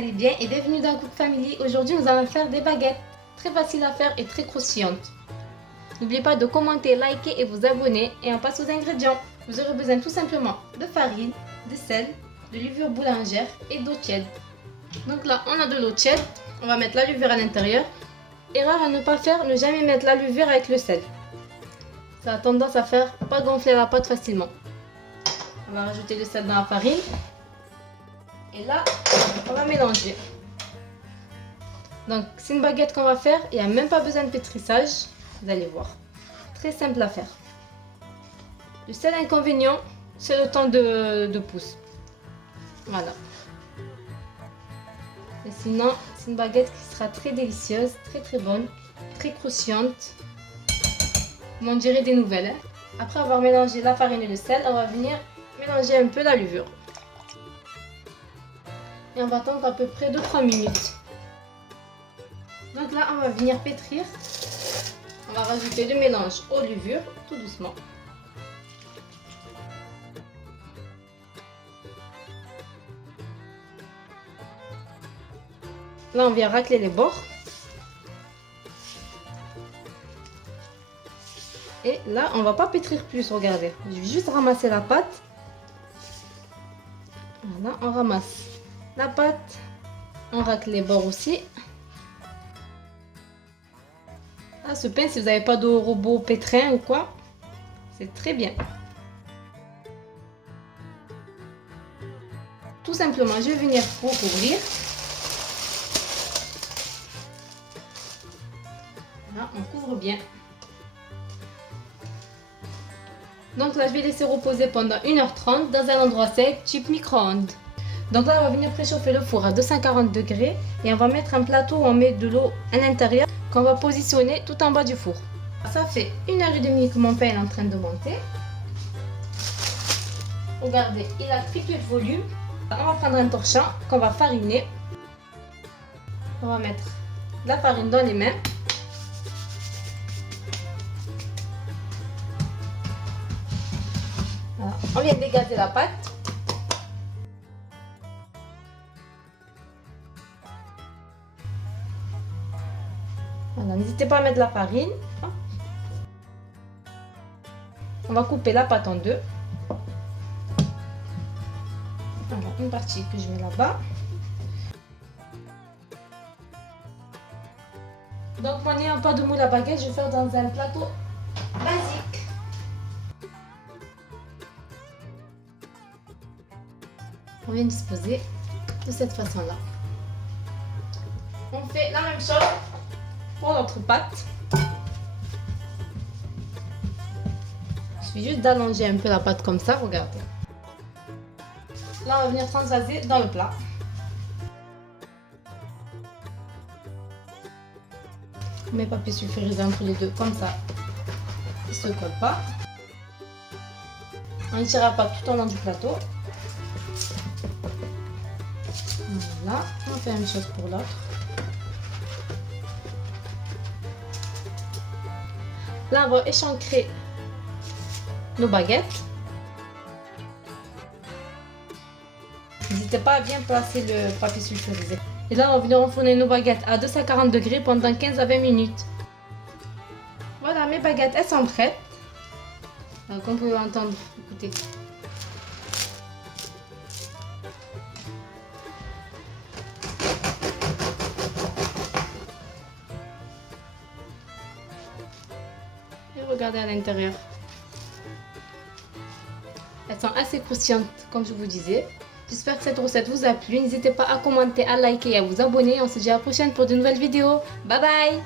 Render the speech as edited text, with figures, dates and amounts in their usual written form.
allez bien et bienvenue dans Cook Family. Aujourd'hui, nous allons faire des baguettes. Très faciles à faire et très croustillantes. N'oubliez pas de commenter, liker et vous abonner. Et on passe aux ingrédients. Vous aurez besoin tout simplement de farine, de sel, de levure boulangère et d'eau tiède. Donc là, on a de l'eau tiède. On va mettre la levure à l'intérieur. Erreur à ne pas faire, ne jamais mettre la levure avec le sel. Ça a tendance à faire pas gonfler la pâte facilement. On va rajouter le sel dans la farine. Et là, on va mélanger. Donc, c'est une baguette qu'on va faire. Il n'y a même pas besoin de pétrissage. Vous allez voir. Très simple à faire. Le seul inconvénient, c'est le temps de pousse. Voilà. Et sinon, c'est une baguette qui sera très délicieuse, très bonne, très croustillante. Vous m'en direz des nouvelles. Hein. Après avoir mélangé la farine et le sel, on va venir mélanger un peu la levure. Et on va attendre à peu près 2-3 minutes. Donc là, on va venir pétrir. On va rajouter le mélange aux levures, tout doucement. Là, on vient racler les bords. Et là, on va pas pétrir plus, regardez. Je vais juste ramasser la pâte. Voilà, on ramasse la pâte. On racle les bords aussi. Là, ce pain, si vous n'avez pas de robot pétrin ou quoi, c'est très bien. Tout simplement, je vais venir recouvrir. Là, on couvre bien. Donc là, je vais laisser reposer pendant 1h30 dans un endroit sec, type micro-ondes. Donc là, on va venir préchauffer le four à 240 degrés et on va mettre un plateau où on met de l'eau à l'intérieur qu'on va positionner tout en bas du four. Ça fait 1h30 que mon pain est en train de monter. Regardez, il a triplé de volume. On va prendre un torchon qu'on va fariner. On va mettre de la farine dans les mains. Voilà. On vient dégazer la pâte. Voilà, n'hésitez pas à mettre de la farine. On va couper la pâte en deux. Voilà, une partie que je mets là-bas. Donc, moi n'ayant pas de moule à baguette, je vais faire dans un plateau basique. On vient disposer de cette façon-là. On fait la même chose pour notre pâte. Il suffit juste d'allonger un peu la pâte comme ça, regardez. Là, on va venir transvaser dans le plat. On met papier sulfurisé entre les deux, comme ça. Il ne se colle pas. On étire la pâte tout au long du plateau. Voilà, on fait la même chose pour l'autre. Là, on va échancrer nos baguettes. N'hésitez pas à bien placer le papier sulfurisé. Et là, on va venir enfourner nos baguettes à 240 degrés pendant 15 à 20 minutes. Voilà, mes baguettes, elles sont prêtes. Comme vous pouvez entendre, écoutez. Et regardez à l'intérieur. Elles sont assez croustillantes, comme je vous disais. J'espère que cette recette vous a plu. N'hésitez pas à commenter, à liker et à vous abonner. On se dit à la prochaine pour de nouvelles vidéos. Bye bye!